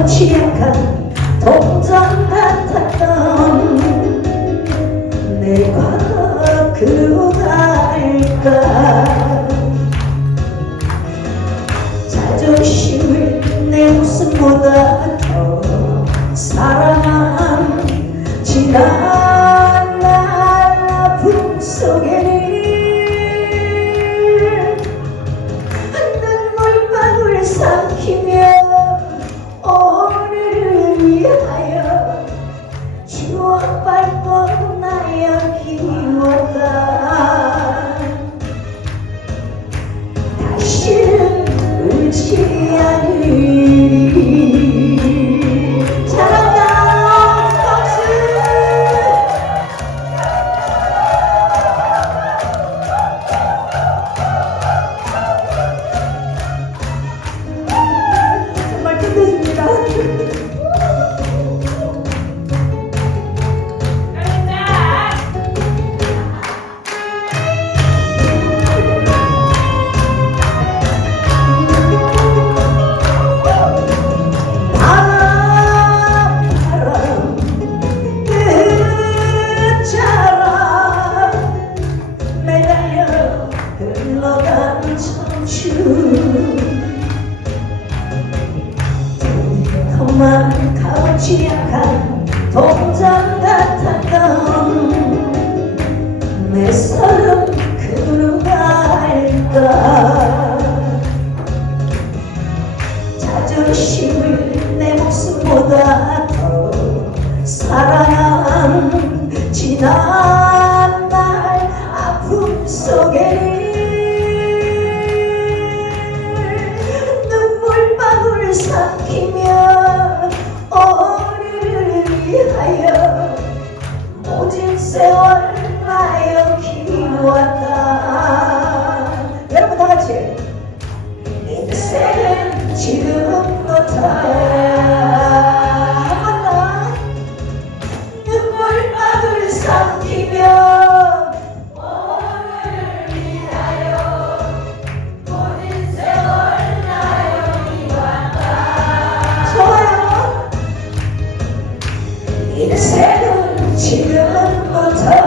더 취약한 동전 같았던 내 과거 그리고 갈까? 흘러가는 청춘 취약한 동장 같았던 내 사랑 그루할까? 자존심을 내 목숨보다 더 사랑한 지난 날 아픔 속에 지금부터 하나 눈물 막을 삼키며 오늘 위하여 모든 세월 나영이와다 좋아요 인생은 지금부터